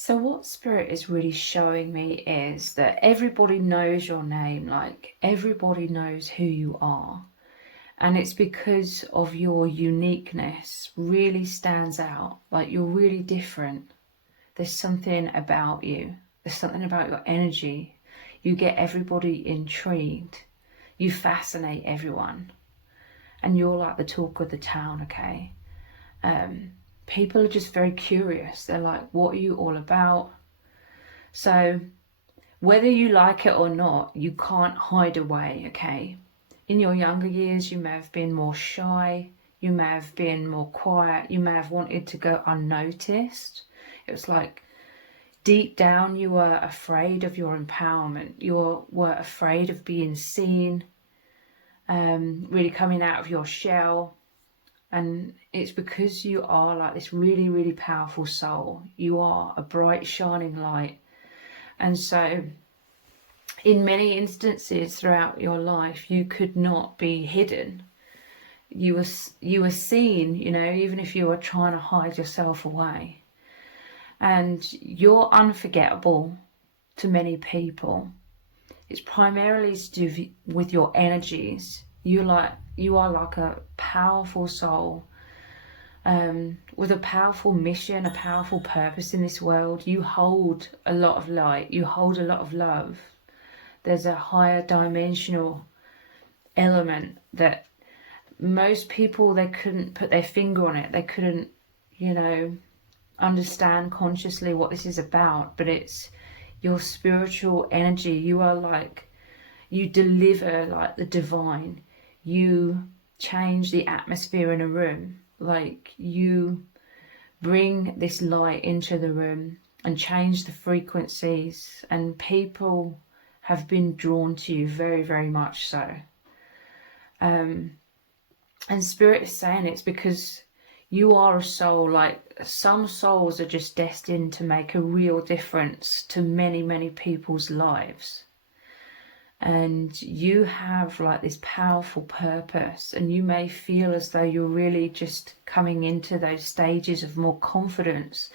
So what Spirit is really showing me is that everybody knows your name, like everybody knows who you are. And it's because of your uniqueness really stands out, like you're really different. There's something about you. There's something about your energy. You get everybody intrigued. You fascinate everyone. And you're like the talk of the town, okay? People are just very curious. They're like, what are you all about? So whether you like it or not, you can't hide away, okay? In your younger years, you may have been more shy. You may have been more quiet. You may have wanted to go unnoticed. It was like deep down you were afraid of your empowerment. You were afraid of being seen, really coming out of your shell. And it's because you are like this really, really powerful soul. You are a bright, shining light. And so in many instances throughout your life, you could not be hidden. You were seen, you know, even if you were trying to hide yourself away. And you're unforgettable to many people. It's primarily to do with your energies. You are like a powerful soul with a powerful mission, a powerful purpose in this world. You hold a lot of light. You hold a lot of love. There's a higher dimensional element that most people, they couldn't put their finger on it. They couldn't, you know, understand consciously what this is about. But it's your spiritual energy. You are like, you deliver like the divine. You change the atmosphere in a room. Like you bring this light into the room and change the frequencies, and people have been drawn to you very, very much so. And Spirit is saying it's because you are a soul. Like some souls are just destined to make a real difference to many, many people's lives. And you have like this powerful purpose, and you may feel as though you're really just coming into those stages of more confidence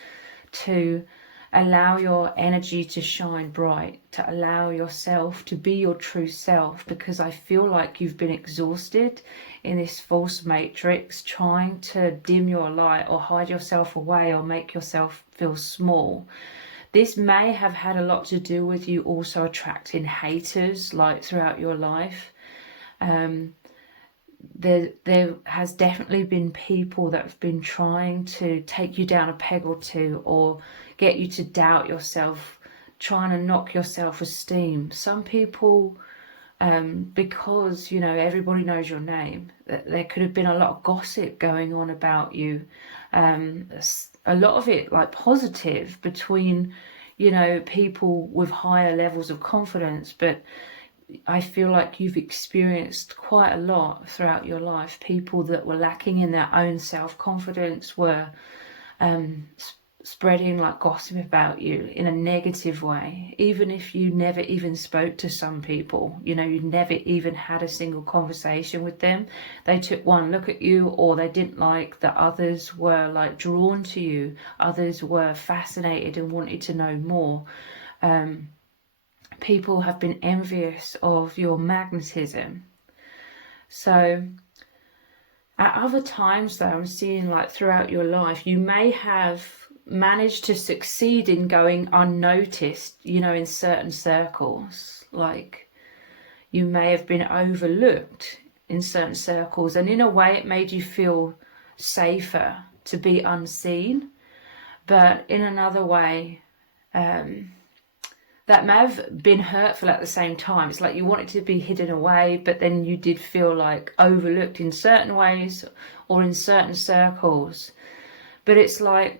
to allow your energy to shine bright, to allow yourself to be your true self, because I feel like you've been exhausted in this false matrix trying to dim your light or hide yourself away or make yourself feel small. This may have had a lot to do with you also attracting haters like throughout your life. There has definitely been people that have been trying to take you down a peg or two, or get you to doubt yourself, trying to knock your self-esteem. Some people, because, you know, everybody knows your name, there could have been a lot of gossip going on about you. A lot of it like positive between, you know, people with higher levels of confidence. But I feel like you've experienced quite a lot throughout your life. People that were lacking in their own self-confidence were spreading like gossip about you in a negative way, even if you never even spoke to some people, you know, you never even had a single conversation with them. They took one look at you, or they didn't like that others were like drawn to you. Others were fascinated and wanted to know more. People have been envious of your magnetism. So at other times though, I'm seeing like throughout your life, you may have managed to succeed in going unnoticed, you know, in certain circles. Like you may have been overlooked in certain circles, and in a way it made you feel safer to be unseen. But in another way, that may have been hurtful at the same time. It's like you wanted to be hidden away, but then you did feel like overlooked in certain ways or in certain circles. But it's like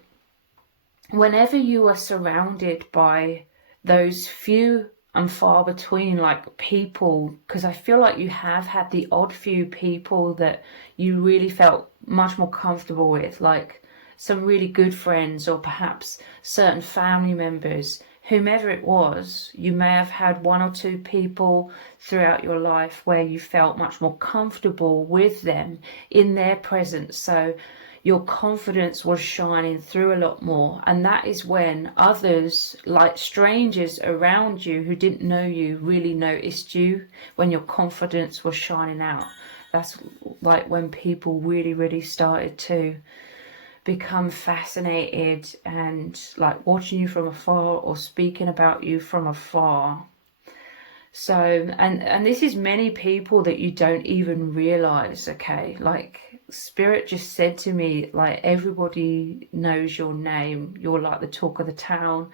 whenever you are surrounded by those few and far between like people, because I feel like you have had the odd few people that you really felt much more comfortable with, like some really good friends, or perhaps certain family members, whomever it was. You may have had one or two people throughout your life where you felt much more comfortable with them in their presence. So your confidence was shining through a lot more. And that is when others, like strangers around you who didn't know you, really noticed you, when your confidence was shining out. That's like when people really, really started to become fascinated and like watching you from afar or speaking about you from afar. So, and this is many people that you don't even realize, okay? Like Spirit just said to me, like, everybody knows your name. You're like the talk of the town.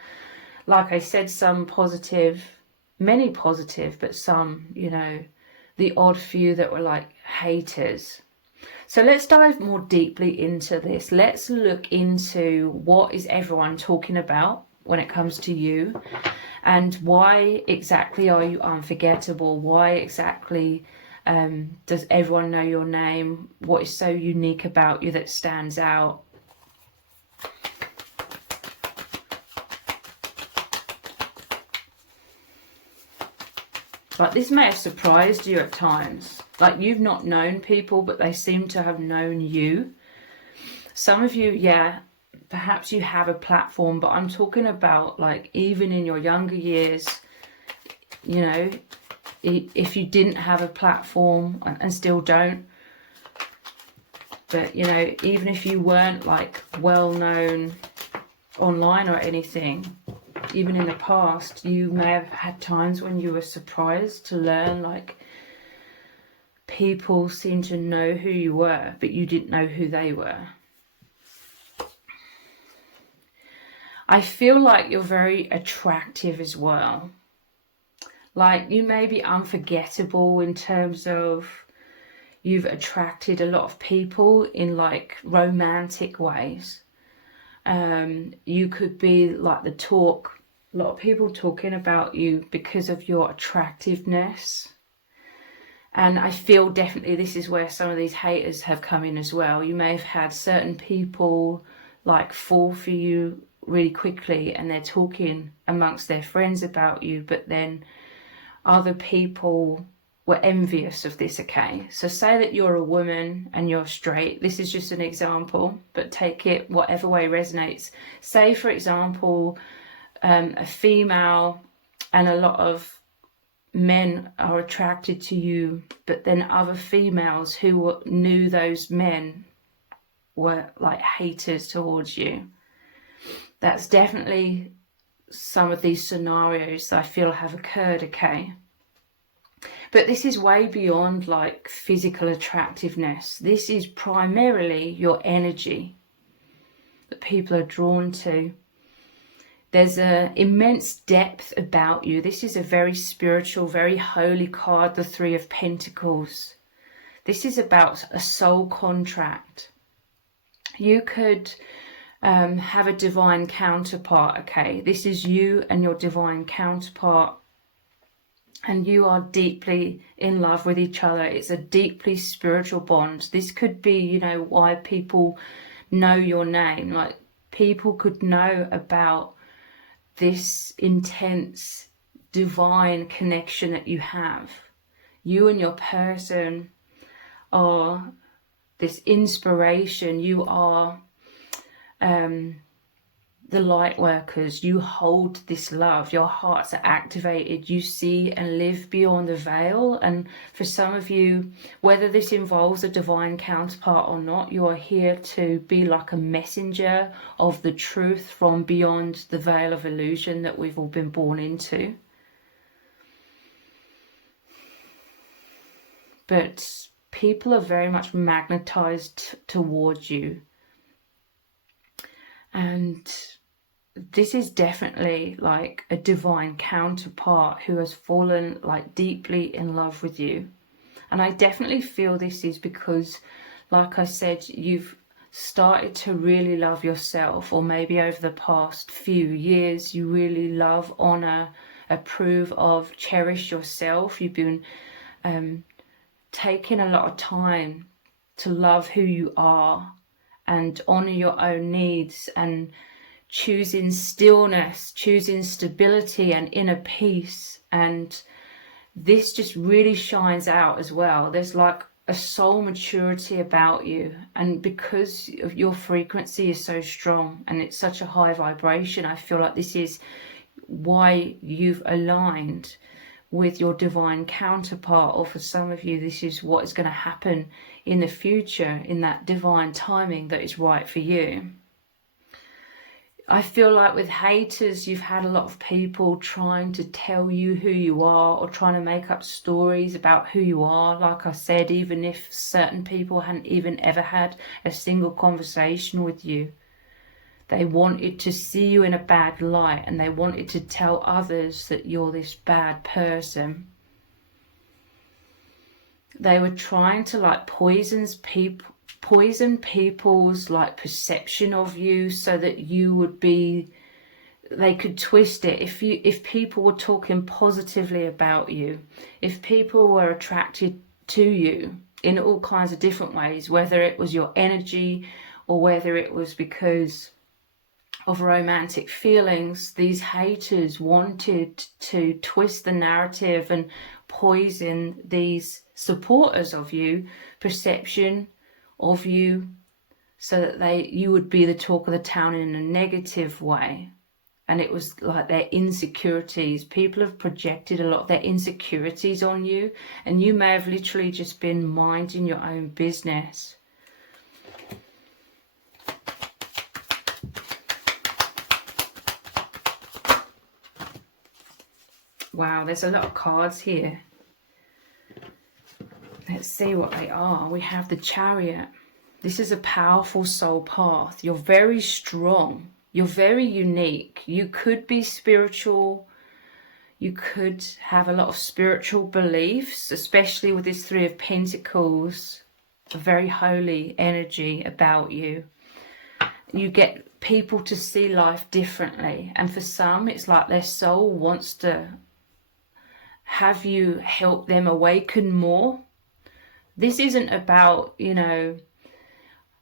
Like I said, some positive, many positive, but some, you know, the odd few that were like haters. So let's dive more deeply into this. Let's look into what is everyone talking about when it comes to you, and why exactly are you unforgettable? Why exactly does everyone know your name? What is so unique about you that stands out? Like, this may have surprised you at times. Like, you've not known people, but they seem to have known you. Some of you, yeah, perhaps you have a platform, but I'm talking about like even in your younger years, you know, if you didn't have a platform and still don't, but you know, even if you weren't like well known online or anything, even in the past, you may have had times when you were surprised to learn like people seem to know who you were, but you didn't know who they were. I feel like you're very attractive as well. Like, you may be unforgettable in terms of you've attracted a lot of people in like romantic ways. You could be like the talk, a lot of people talking about you because of your attractiveness. And I feel definitely this is where some of these haters have come in as well. You may have had certain people like fall for you really quickly, and they're talking amongst their friends about you, but then other people were envious of this, okay? So say that you're a woman and you're straight. This is just an example, but take it whatever way resonates. Say, for example, a female, and a lot of men are attracted to you, but then other females who knew those men were like haters towards you. That's definitely some of these scenarios that I feel have occurred, okay? But this is way beyond like physical attractiveness. This is primarily your energy that people are drawn to. There's an immense depth about you. This is a very spiritual, very holy card, the Three of Pentacles. This is about a soul contract. You could have a divine counterpart, okay? This is you and your divine counterpart, and you are deeply in love with each other. It's a deeply spiritual bond. This could be, you know, why people know your name. Like, people could know about this intense divine connection that you have. You and your person are this inspiration. You are the light workers. You hold this love. Your hearts are activated. You see and live beyond the veil. And for some of you, whether this involves a divine counterpart or not, you are here to be like a messenger of the truth from beyond the veil of illusion that we've all been born into. But people are very much magnetized towards you. And this is definitely like a divine counterpart who has fallen like deeply in love with you. And I definitely feel this is because, like I said, you've started to really love yourself, or maybe over the past few years you really love, honor, approve of, cherish yourself. You've been taking a lot of time to love who you are and honor your own needs, and choosing stillness, choosing stability and inner peace. And this just really shines out as well. There's like a soul maturity about you, and because of your frequency is so strong and it's such a high vibration, I feel like this is why you've aligned with your divine counterpart, or for some of you this is what is going to happen in the future, in that divine timing that is right for you. I feel like with haters, you've had a lot of people trying to tell you who you are, or trying to make up stories about who you are. Like I said, even if certain people hadn't even ever had a single conversation with you, they wanted to see you in a bad light, and they wanted to tell others that you're this bad person. They were trying to like poison people's like perception of you, so that you would be, they could twist it. If people were talking positively about you, if people were attracted to you in all kinds of different ways, whether it was your energy or whether it was because of romantic feelings, these haters wanted to twist the narrative and poison these supporters of you perception of you, so that you would be the talk of the town in a negative way. And it was like their insecurities. People have projected a lot of their insecurities on you, and you may have literally just been minding your own business. Wow, there's a lot of cards here. Let's see what they are. We have the Chariot. This is a powerful soul path. You're very strong. You're very unique. You could be spiritual. You could have a lot of spiritual beliefs, especially with this Three of Pentacles, a very holy energy about you. You get people to see life differently. And for some, it's like their soul wants to have you help them awaken more. This isn't about, you know,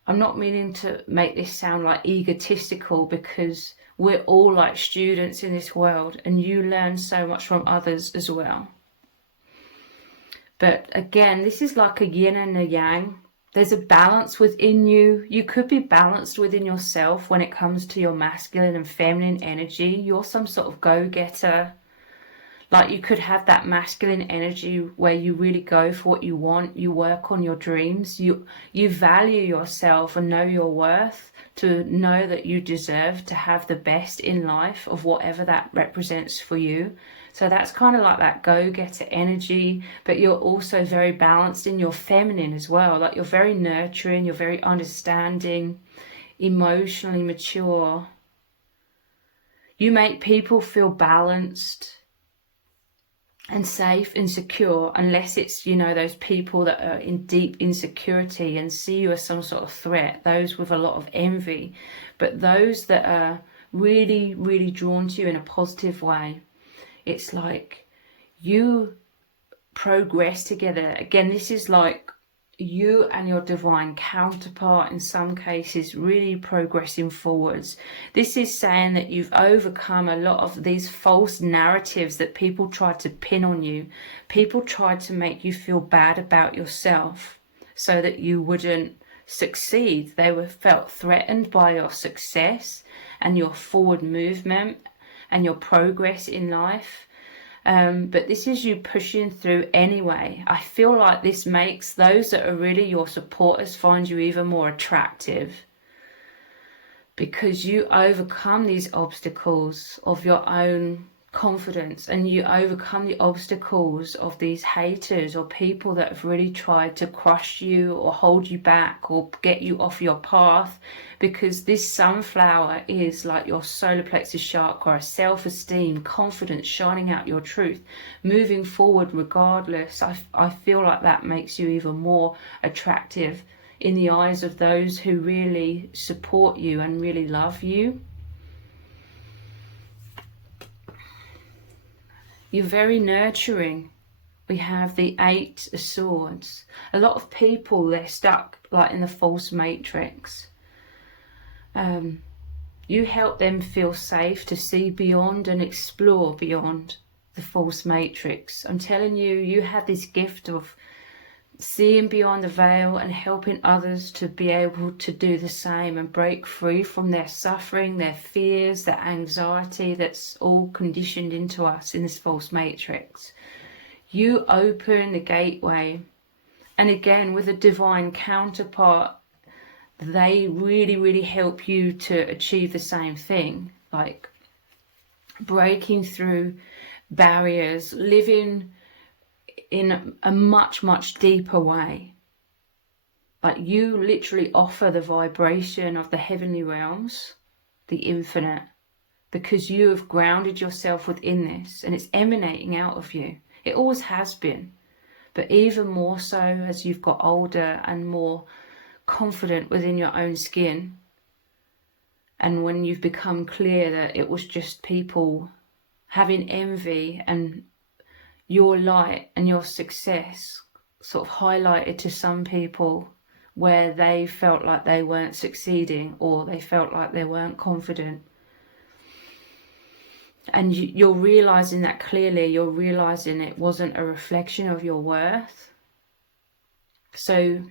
I'm not meaning to make this sound like egotistical, because we're all like students in this world, and you learn so much from others as well. But again, this is like a yin and a yang. There's a balance within you. You could be balanced within yourself when it comes to your masculine and feminine energy. You're some sort of go-getter. Like you could have that masculine energy where you really go for what you want. You work on your dreams. You value yourself and know your worth, to know that you deserve to have the best in life of whatever that represents for you. So that's kind of like that go-getter energy, but you're also very balanced in your feminine as well. Like you're very nurturing, you're very understanding, emotionally mature. You make people feel balanced and safe and secure, unless it's, you know, those people that are in deep insecurity and see you as some sort of threat, those with a lot of envy. But those that are really, really drawn to you in a positive way, it's like you progress together. Again, this is like you and your divine counterpart, in some cases, really progressing forwards. This is saying that you've overcome a lot of these false narratives that people tried to pin on you. People tried to make you feel bad about yourself so that you wouldn't succeed. They felt threatened by your success and your forward movement and your progress in life. But this is you pushing through anyway. I feel like this makes those that are really your supporters find you even more attractive, because you overcome these obstacles of your own confidence, and you overcome the obstacles of these haters or people that have really tried to crush you or hold you back or get you off your path. Because this sunflower is like your solar plexus chakra, self-esteem, confidence, shining out your truth, moving forward regardless. I feel like that makes you even more attractive in the eyes of those who really support you and really love you. You're very nurturing. We have the Eight of Swords. A lot of people, they're stuck like in the false matrix. You help them feel safe to see beyond and explore beyond the false matrix. I'm telling you, you have this gift of seeing beyond the veil and helping others to be able to do the same and break free from their suffering, their fears, their anxiety that's all conditioned into us in this false matrix. You open the gateway, and again with a divine counterpart, they really help you to achieve the same thing, like breaking through barriers, living in a much deeper way. Like you literally offer the vibration of the heavenly realms, the infinite, because you have grounded yourself within this and it's emanating out of you. It always has been, but even more so as you've got older and more confident within your own skin, and when you've become clear that it was just people having envy and your light and your success sort of highlighted to some people where they felt like they weren't succeeding or they felt like they weren't confident. And you're realizing that clearly, you're realizing it wasn't a reflection of your worth. So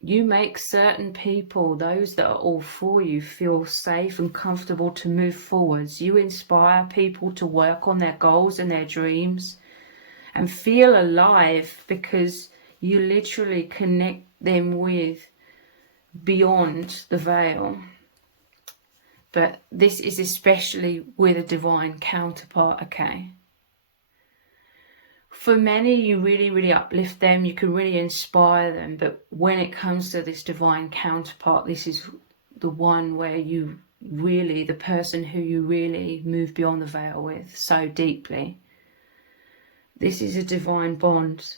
you make certain people, those that are all for you, feel safe and comfortable to move forwards. You inspire people to work on their goals and their dreams and feel alive, because you literally connect them with beyond the veil. But this is especially with a divine counterpart, okay? For many, you really uplift them, you can really inspire them, but when it comes to this divine counterpart, this is the one where you really, the person who you really move beyond the veil with so deeply. This is a divine bond.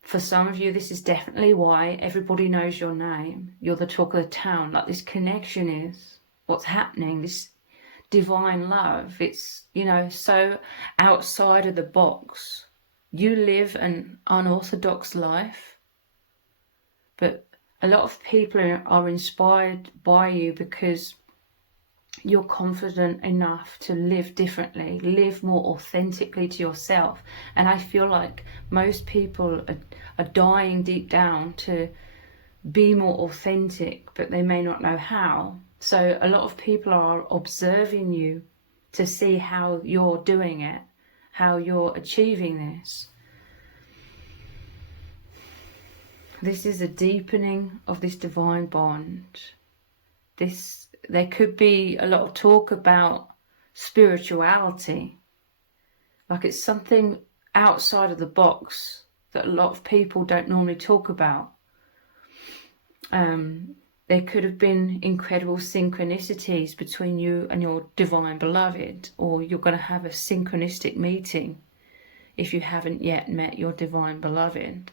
For some of you, this is definitely why everybody knows your name. You're the talk of the town. Like, this connection is what's happening, this divine love. It's, you know, so outside of the box. You live an unorthodox life, but a lot of people are inspired by you because you're confident enough to live differently, live more authentically to yourself. And I feel like most people are dying deep down to be more authentic, but they may not know how. So a lot of people are observing you to see how you're doing it, how you're achieving this. This is a deepening of this divine bond. There could be a lot of talk about spirituality, like it's something outside of the box that a lot of people don't normally talk about. There could have been incredible synchronicities between you and your divine beloved, or you're going to have a synchronistic meeting if you haven't yet met your divine beloved.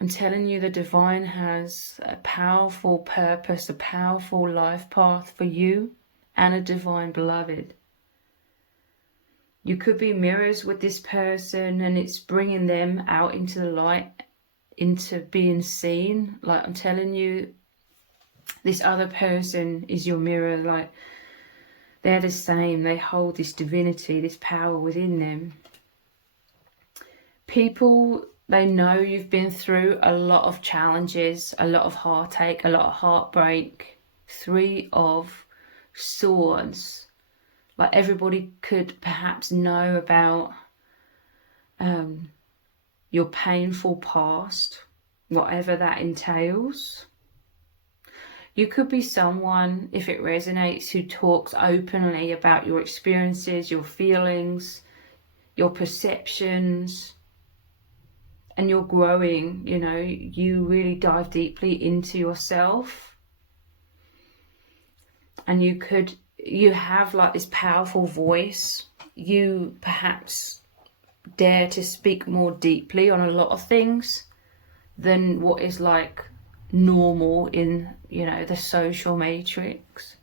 I'm telling you, the divine has a powerful purpose, a powerful life path for you and a divine beloved. You could be mirrors with this person and it's bringing them out into the light, into being seen. Like, I'm telling you, this other person is your mirror. Like, they're the same. They hold this divinity, this power within them. People, they know you've been through a lot of challenges, a lot of heartache, a lot of heartbreak. 3 of Swords. Like, everybody could perhaps know about your painful past, whatever that entails. You could be someone, if it resonates, who talks openly about your experiences, your feelings, your perceptions, and you're growing, you know, you really dive deeply into yourself. And you have like this powerful voice. You perhaps dare to speak more deeply on a lot of things than what is like normal in, you know, the social matrix.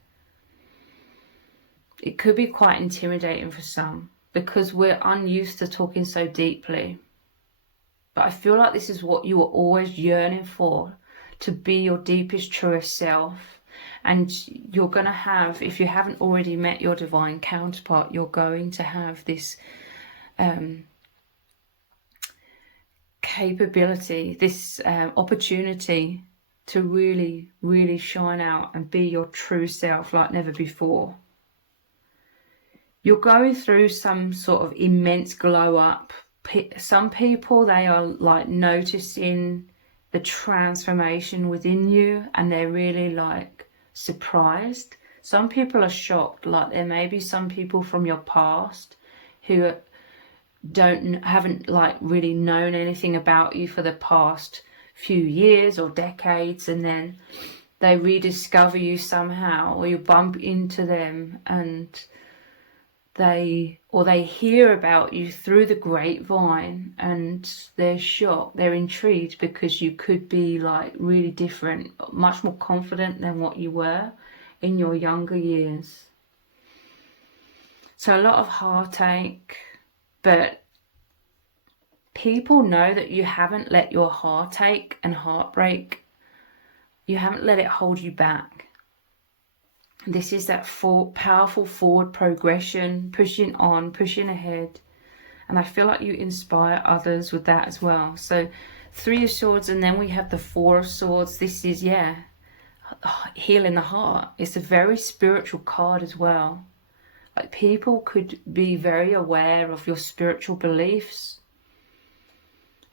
It could be quite intimidating for some because we're unused to talking so deeply. But I feel like this is what you were always yearning for, to be your deepest, truest self. And you're going to have, if you haven't already met your divine counterpart, you're going to have this capability, this opportunity to really, really shine out and be your true self like never before. You're going through some sort of immense glow up. Some people, they are like noticing the transformation within you, and they're really like surprised. Some people are shocked, like there may be some people from your past who haven't like really known anything about you for the past few years or decades, and then they rediscover you somehow, or you bump into them and they hear about you through the grapevine, and they're shocked, they're intrigued, because you could be like really different, much more confident than what you were in your younger years. So a lot of heartache, but people know that you haven't let your heartache and heartbreak, you haven't let it hold you back. This is that powerful forward progression, pushing on, pushing ahead. And I feel like you inspire others with that as well. So 3 of Swords, and then we have the 4 of Swords. This is, healing the heart. It's a very spiritual card as well. Like people could be very aware of your spiritual beliefs,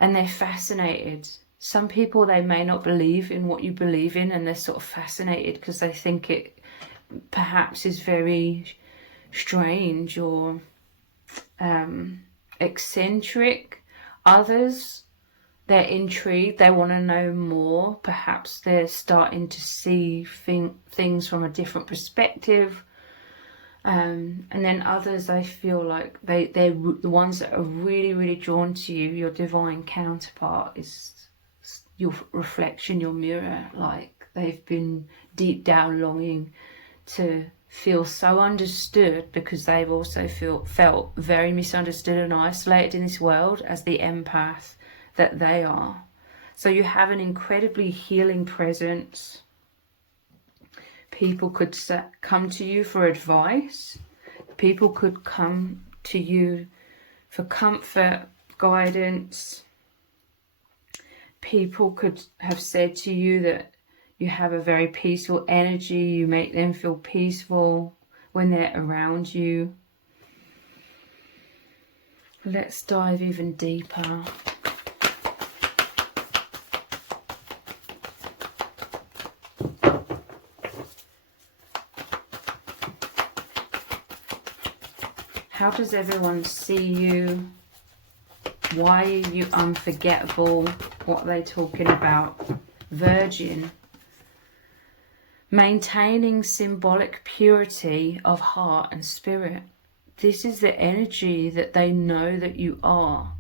and they're fascinated. Some people, they may not believe in what you believe in, and they're sort of fascinated because they think it perhaps is very strange or eccentric. Others, they're intrigued, they want to know more. Perhaps they're starting to see things from a different perspective. And then others, I feel like they're the ones that are really, really drawn to you. Your divine counterpart is your reflection, your mirror. Like they've been deep down longing to feel so understood, because they've also felt very misunderstood and isolated in this world as the empath that they are. So you have an incredibly healing presence. People could come to you for advice. People could come to you for comfort, guidance. People could have said to you that you have a very peaceful energy. You make them feel peaceful when they're around you. Let's dive even deeper. How does everyone see you? Why are you unforgettable? What are they talking about? Virgin. Maintaining symbolic purity of heart and spirit. This is the energy that they know that you are.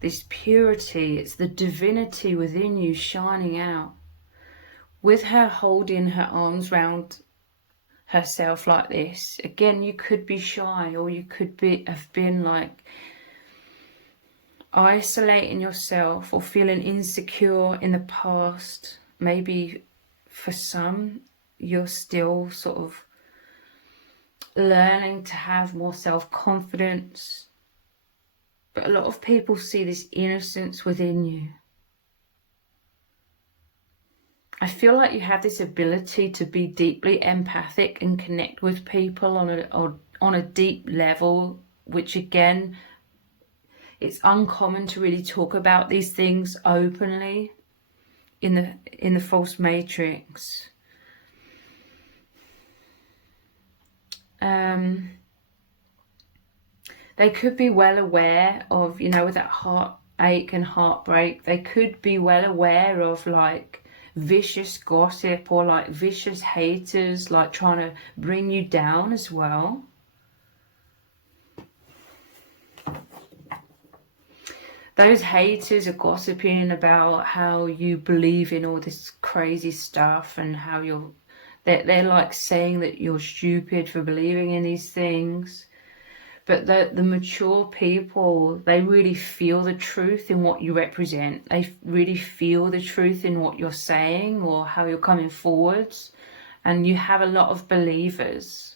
This purity, it's the divinity within you shining out. With her holding her arms round herself like this, again, you could be shy, or you could have been like isolating yourself or feeling insecure in the past. Maybe for some, you're still sort of learning to have more self-confidence. But a lot of people see this innocence within you. I feel like you have this ability to be deeply empathic and connect with people on a deep level, which again, it's uncommon to really talk about these things openly in the false matrix. They could be well aware of, with that heartache and heartbreak, they could be well aware of like vicious gossip or like vicious haters, like trying to bring you down as well. Those haters are gossiping about how you believe in all this crazy stuff, and how they're like saying that you're stupid for believing in these things. But the mature people, they really feel the truth in what you represent. They really feel the truth in what you're saying or how you're coming forwards. And you have a lot of believers.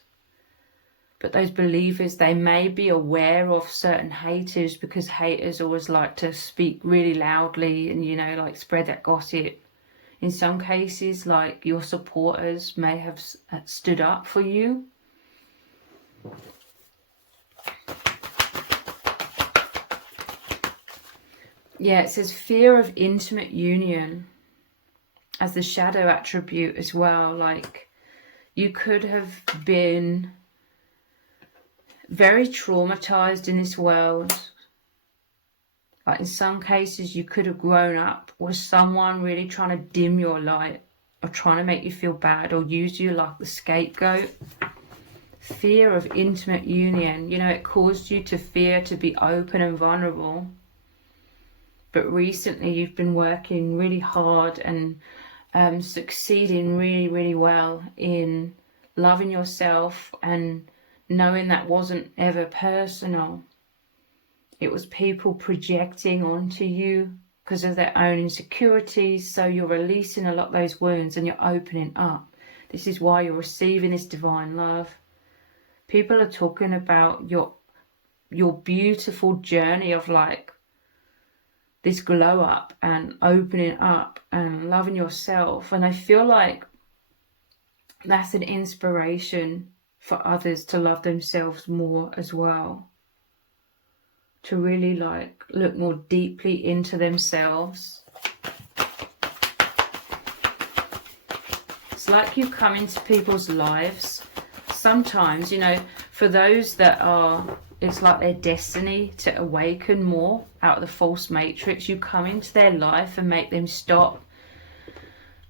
But those believers, they may be aware of certain haters, because haters always like to speak really loudly and, you know, like spread that gossip. In some cases, like your supporters may have stood up for you. Yeah, it says fear of intimate union as the shadow attribute as well. Like, you could have been very traumatized in this world. Like, in some cases, you could have grown up with someone really trying to dim your light, or trying to make you feel bad, or use you like the scapegoat. Fear of intimate union, you know, it caused you to fear to be open and vulnerable. But recently you've been working really hard and succeeding really, really well in loving yourself, and knowing that wasn't ever personal. It was people projecting onto you because of their own insecurities. So you're releasing a lot of those wounds and you're opening up. This is why you're receiving this divine love. People are talking about your beautiful journey of like this glow up and opening up and loving yourself. And I feel like that's an inspiration for others to love themselves more as well. To really like look more deeply into themselves. It's like you come into people's lives. Sometimes, you know, for those that are, it's like their destiny to awaken more out of the false matrix. You come into their life and make them stop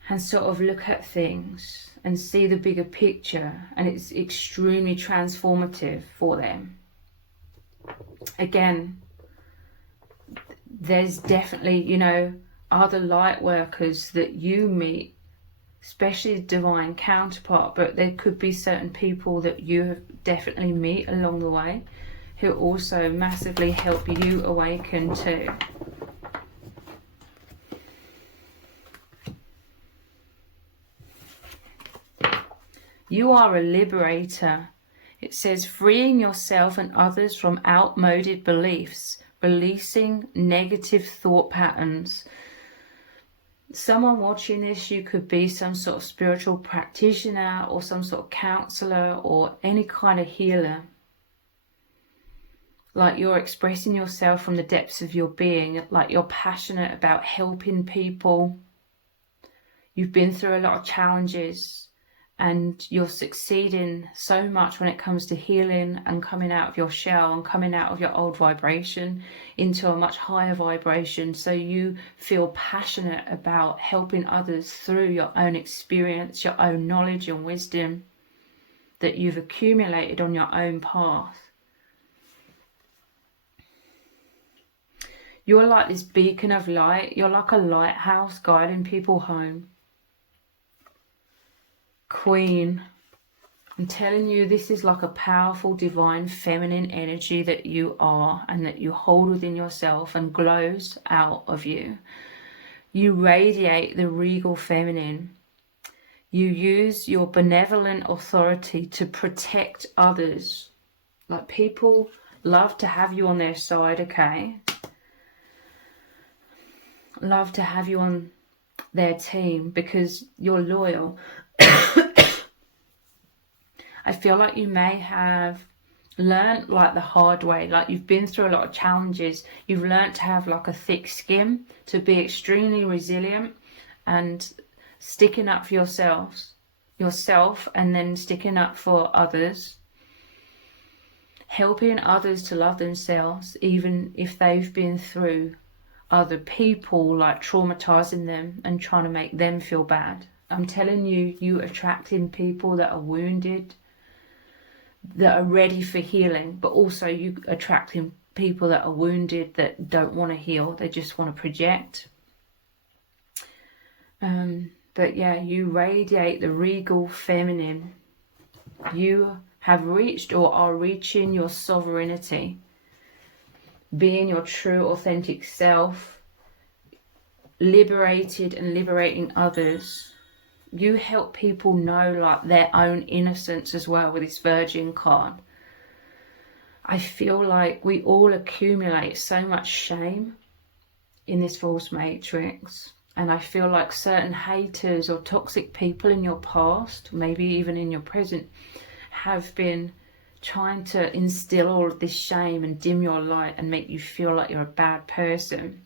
and sort of look at things and see the bigger picture, and it's extremely transformative for them. Again, there's definitely, you know, other light workers that you meet, especially divine counterpart, but there could be certain people that you definitely meet along the way who also massively help you awaken too. You are a liberator. It says freeing yourself and others from outmoded beliefs, releasing negative thought patterns. Someone watching this, you could be some sort of spiritual practitioner or some sort of counselor or any kind of healer. Like, you're expressing yourself from the depths of your being, like you're passionate about helping people. You've been through a lot of challenges and you're succeeding so much when it comes to healing and coming out of your shell and coming out of your old vibration into a much higher vibration. So you feel passionate about helping others through your own experience, your own knowledge and wisdom that you've accumulated on your own path. You're like this beacon of light. You're like a lighthouse guiding people home. Queen, I'm telling you, this is like a powerful divine feminine energy that you are and that you hold within yourself and glows out of you. You radiate the regal feminine. You use your benevolent authority to protect others. Like, people love to have you on their side, okay? Love to have you on their team because you're loyal. I feel like you may have learned like the hard way, like you've been through a lot of challenges. You've learned to have like a thick skin, to be extremely resilient and sticking up for yourself and then sticking up for others, helping others to love themselves even if they've been through other people like traumatizing them and trying to make them feel bad. I'm telling you, you attracting people that are wounded, that are ready for healing, but also you attracting people that are wounded, that don't want to heal, they just want to project. But yeah, you radiate the regal feminine. You have reached or are reaching your sovereignty, being your true authentic self, liberated and liberating others. You help people know like their own innocence as well with this Virgin card. I feel like we all accumulate so much shame in this false matrix. And I feel like certain haters or toxic people in your past, maybe even in your present, have been trying to instill all of this shame and dim your light and make you feel like you're a bad person.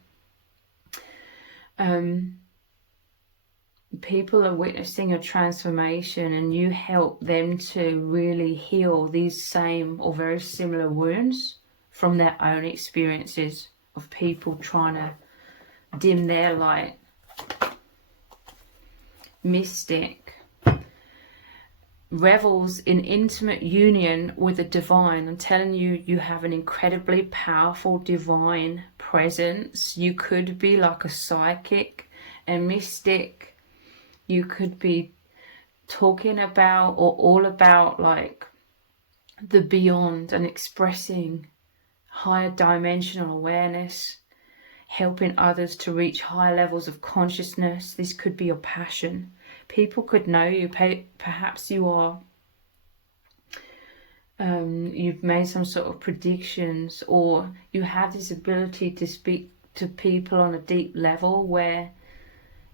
People are witnessing a transformation, and you help them to really heal these same or very similar wounds from their own experiences of people trying to dim their light. Mystic revels in intimate union with the divine. I'm telling you, you have an incredibly powerful divine presence. You could be like a psychic, a mystic. You could be talking about or all about like the beyond and expressing higher dimensional awareness, helping others to reach higher levels of consciousness. This could be your passion. People could know you. Perhaps you are, you've made some sort of predictions, or you have this ability to speak to people on a deep level where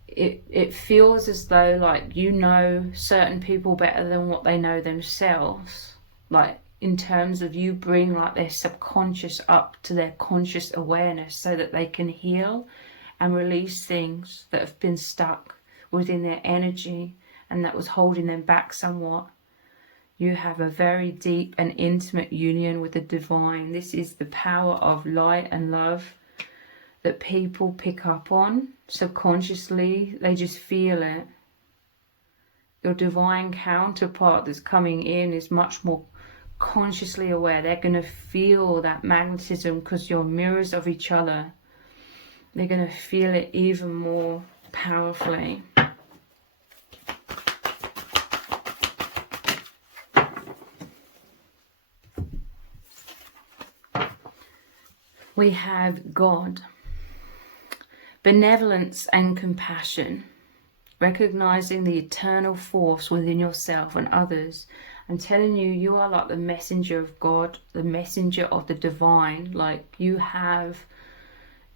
it feels as though like you know certain people better than what they know themselves. Like in terms of you bring like their subconscious up to their conscious awareness so that they can heal and release things that have been stuck within their energy and that was holding them back somewhat. You have a very deep and intimate union with the divine. This is the power of light and love that people pick up on subconsciously. They just feel it. Your divine counterpart that's coming in is much more consciously aware. They're going to feel that magnetism because you're mirrors of each other. They're going to feel it even more powerfully. We have God. Benevolence and compassion, recognizing the eternal force within yourself and others. I'm telling you, you are like the messenger of God, the messenger of the divine. Like you have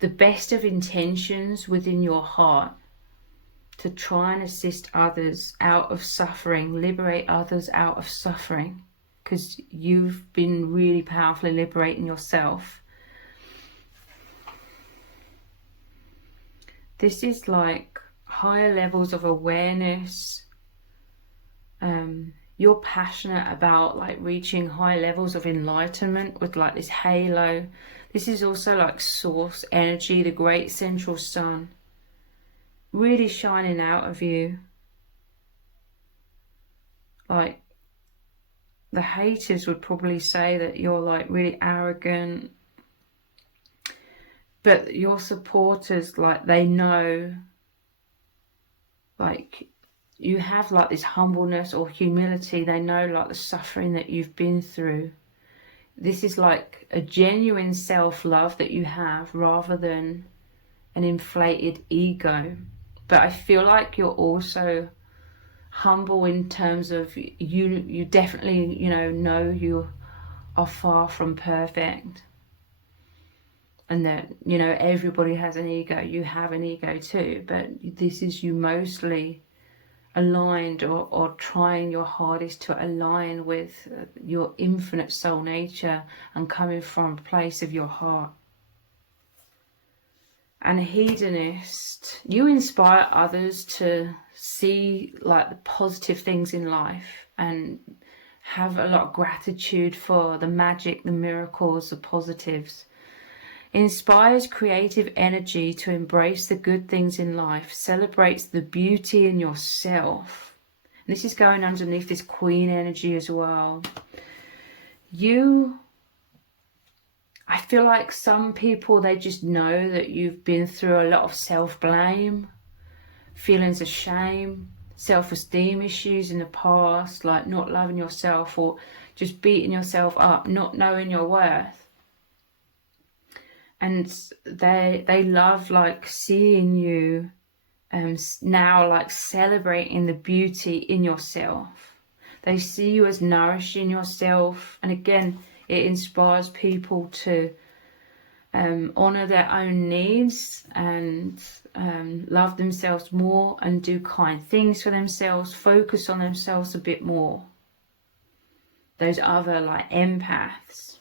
the best of intentions within your heart to try and assist others out of suffering, liberate others out of suffering, because you've been really powerfully liberating yourself. This is like higher levels of awareness. You're passionate about like reaching high levels of enlightenment with like this halo. This is also like source energy, the great central sun, really shining out of you. Like the haters would probably say that you're like really arrogant, but your supporters, like they know, like you have like this humbleness or humility. They know like the suffering that you've been through. This is like a genuine self-love that you have rather than an inflated ego. But I feel like you're also humble in terms of you definitely, know you are far from perfect. And that, everybody has an ego. You have an ego too. But this is you mostly aligned or trying your hardest to align with your infinite soul nature and coming from a place of your heart. And a hedonist, you inspire others to see like the positive things in life and have a lot of gratitude for the magic, the miracles, the positives. Inspires creative energy to embrace the good things in life, celebrates the beauty in yourself. And this is going underneath this queen energy as well. I feel like some people, they just know that you've been through a lot of self-blame, feelings of shame, self-esteem issues in the past, like not loving yourself or just beating yourself up, not knowing your worth. And they love like seeing you now like celebrating the beauty in yourself. They see you as nourishing yourself. And again, It inspires people to honour their own needs and love themselves more and do kind things for themselves, focus on themselves a bit more. Those other like empaths.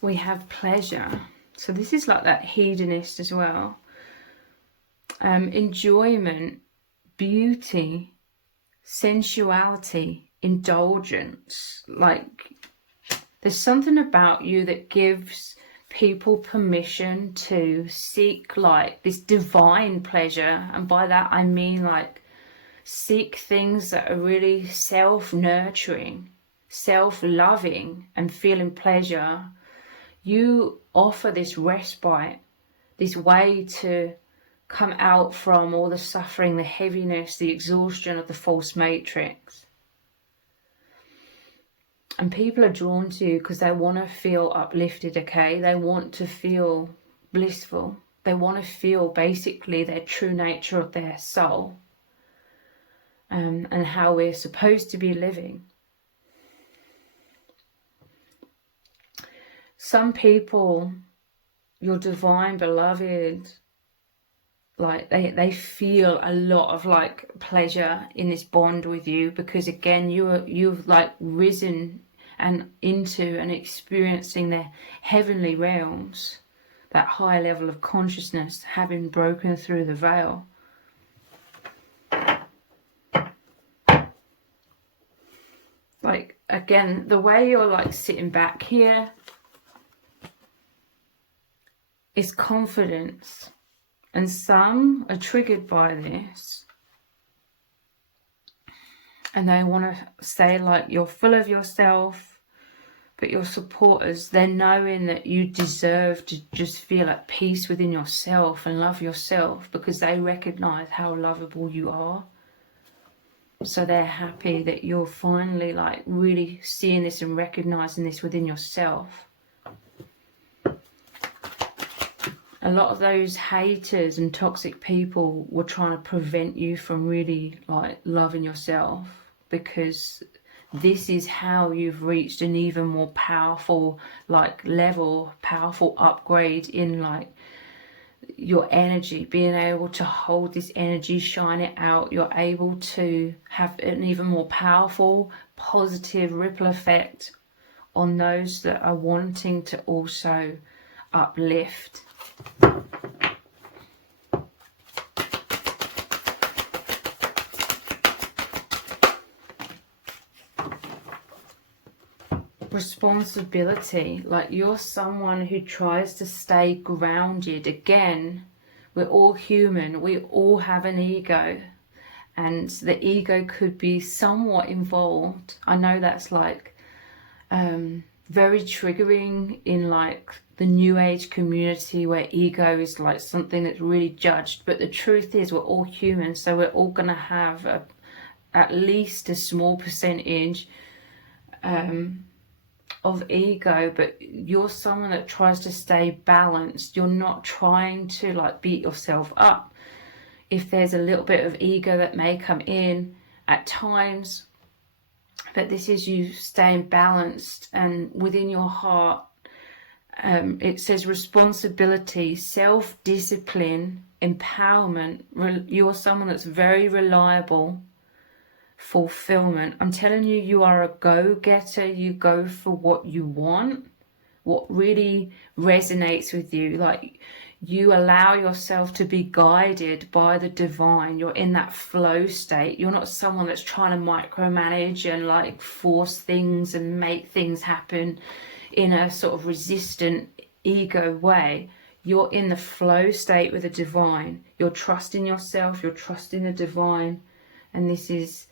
We have pleasure. So this is like that hedonist as well. Enjoyment, beauty, sensuality, indulgence. Like there's something about you that gives people permission to seek like this divine pleasure. And by that I mean like seek things that are really self-nurturing, self-loving and feeling pleasure. You offer this respite, this way to come out from all the suffering, the heaviness, the exhaustion of the false matrix. And people are drawn to you because they want to feel uplifted, okay? They want to feel blissful. They want to feel basically their true nature of their soul, and how we're supposed to be living. Some people, your divine beloved, like they feel a lot of like pleasure in this bond with you, because again you've like risen and into and experiencing the heavenly realms, that high level of consciousness, having broken through the veil. Like again, the way you're like sitting back here is confidence. And some are triggered by this. And they want to say like you're full of yourself, but your supporters, they're knowing that you deserve to just feel at peace within yourself and love yourself, because they recognize how lovable you are. So they're happy that you're finally like really seeing this and recognizing this within yourself. A lot of those haters and toxic people were trying to prevent you from really like loving yourself, because this is how you've reached an even more powerful like level, powerful upgrade in like your energy, being able to hold this energy, shine it out. You're able to have an even more powerful, positive ripple effect on those that are wanting to also uplift. Responsibility, like you're someone who tries to stay grounded. Again, we're all human, we all have an ego, and the ego could be somewhat involved. I know that's like very triggering in like the new age community, where ego is like something that's really judged, but the truth is we're all human, so we're all gonna have at least a small percentage of ego. But you're someone that tries to stay balanced. You're not trying to like beat yourself up. If there's a little bit of ego that may come in at times, but this is you staying balanced and within your heart. It says responsibility, self-discipline, empowerment. You're someone that's very reliable. Fulfillment. I'm telling you, you are a go-getter. You go for what you want, what really resonates with you. Like you allow yourself to be guided by the divine. You're in that flow state. You're not someone that's trying to micromanage and like force things and make things happen in a sort of resistant ego way. You're in the flow state with the divine. You're trusting yourself. You're trusting the divine. And this is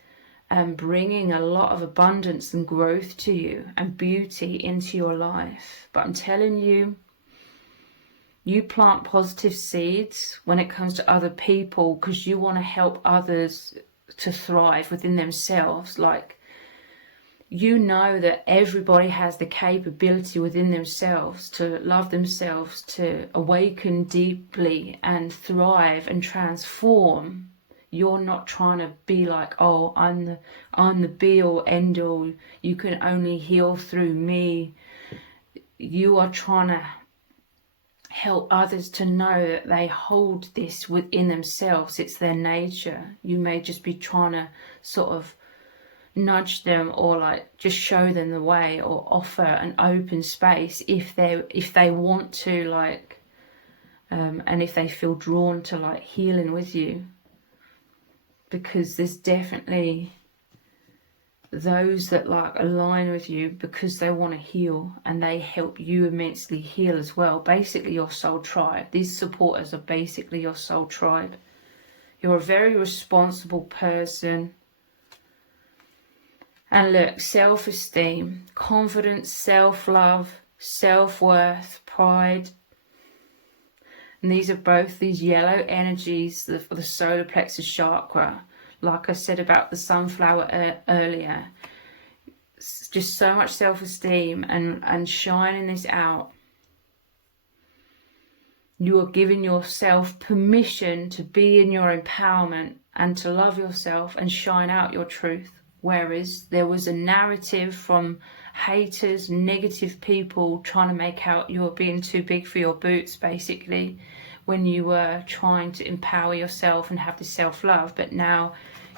bringing a lot of abundance and growth to you and beauty into your life. But I'm telling you, you plant positive seeds when it comes to other people, because you want to help others to thrive within themselves. Like You know that everybody has the capability within themselves to love themselves, to awaken deeply and thrive and transform. You're not trying to be like, oh, I'm the be all end all. You can only heal through me. You are trying to help others to know that they hold this within themselves. It's their nature. You may just be trying to sort of nudge them, or like just show them the way, or offer an open space if they want to, like and if they feel drawn to like healing with you, because there's definitely those that like align with you because they want to heal, and they help you immensely heal as well. Basically your soul tribe. These supporters are basically your soul tribe. You're a very responsible person. And look, self-esteem, confidence, self-love, self-worth, pride. And these are both these yellow energies for the solar plexus chakra. Like I said about the sunflower earlier. It's just so much self-esteem and shining this out. You are giving yourself permission to be in your empowerment and to love yourself and shine out your truth. Whereas there was a narrative from haters, negative people trying to make out you were being too big for your boots, basically, when you were trying to empower yourself and have the self-love. But now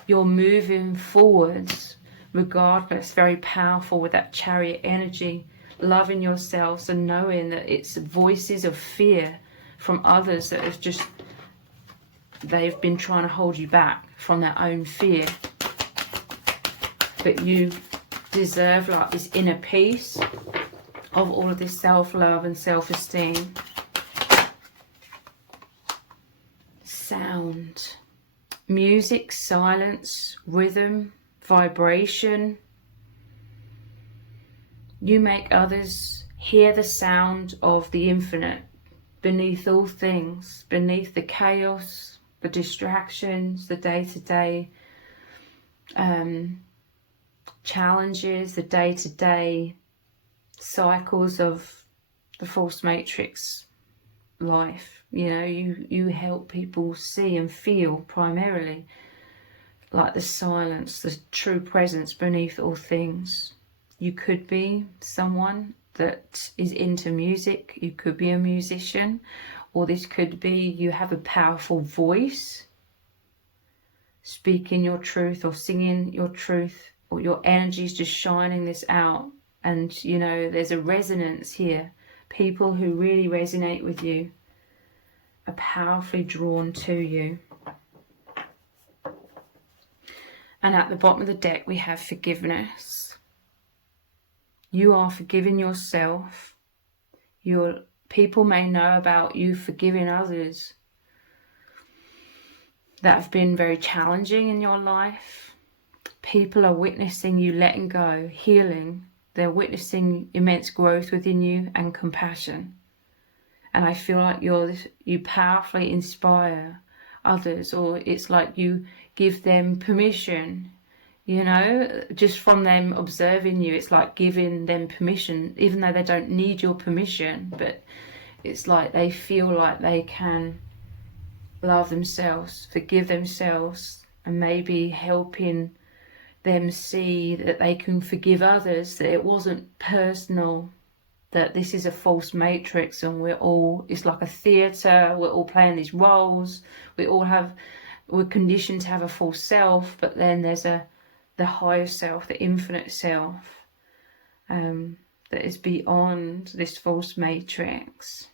you're moving forwards regardless, very powerful with that chariot energy, loving yourselves and knowing that it's voices of fear from others that have just, they've been trying to hold you back from their own fear. But you deserve like this inner peace of all of this self-love and self-esteem. Sound. Music, silence, rhythm, vibration. You make others hear the sound of the infinite beneath all things, beneath the chaos, the distractions, the day-to-day challenges, the day-to-day cycles of the false matrix life. You know, you help people see and feel primarily like the silence, the true presence beneath all things. You could be someone that is into music, you could be a musician, or this could be you have a powerful voice, speaking your truth or singing your truth, or your energy is just shining this out. And you know, there's a resonance here. People who really resonate with you are powerfully drawn to you. And at the bottom of the deck we have forgiveness. You are forgiving yourself. People may know about you forgiving others that have been very challenging in your life. People are witnessing you letting go, healing. They're witnessing immense growth within you and compassion. And I feel like you powerfully inspire others, or it's like you give them permission, you know, just from them observing you. It's like giving them permission, even though they don't need your permission, but it's like they feel like they can love themselves, forgive themselves, and maybe helping them see that they can forgive others, that it wasn't personal, that this is a false matrix and it's like a theatre, we're all playing these roles, we're conditioned to have a false self, but then there's the higher self, the infinite self, that is beyond this false matrix.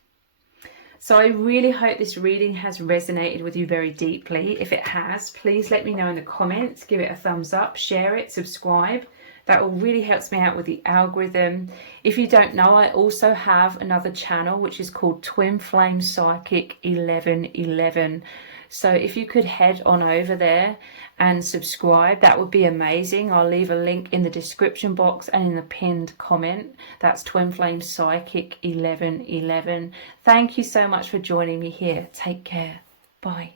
So I really hope this reading has resonated with you very deeply. If it has, please let me know in the comments, give it a thumbs up, share it, subscribe. That all really helps me out with the algorithm. If you don't know, I also have another channel which is called Twin Flame Psychic 1111. So if you could head on over there and subscribe, that would be amazing. I'll leave a link in the description box and in the pinned comment. That's Twin Flame Psychic 1111. Thank you so much for joining me here. Take care. Bye.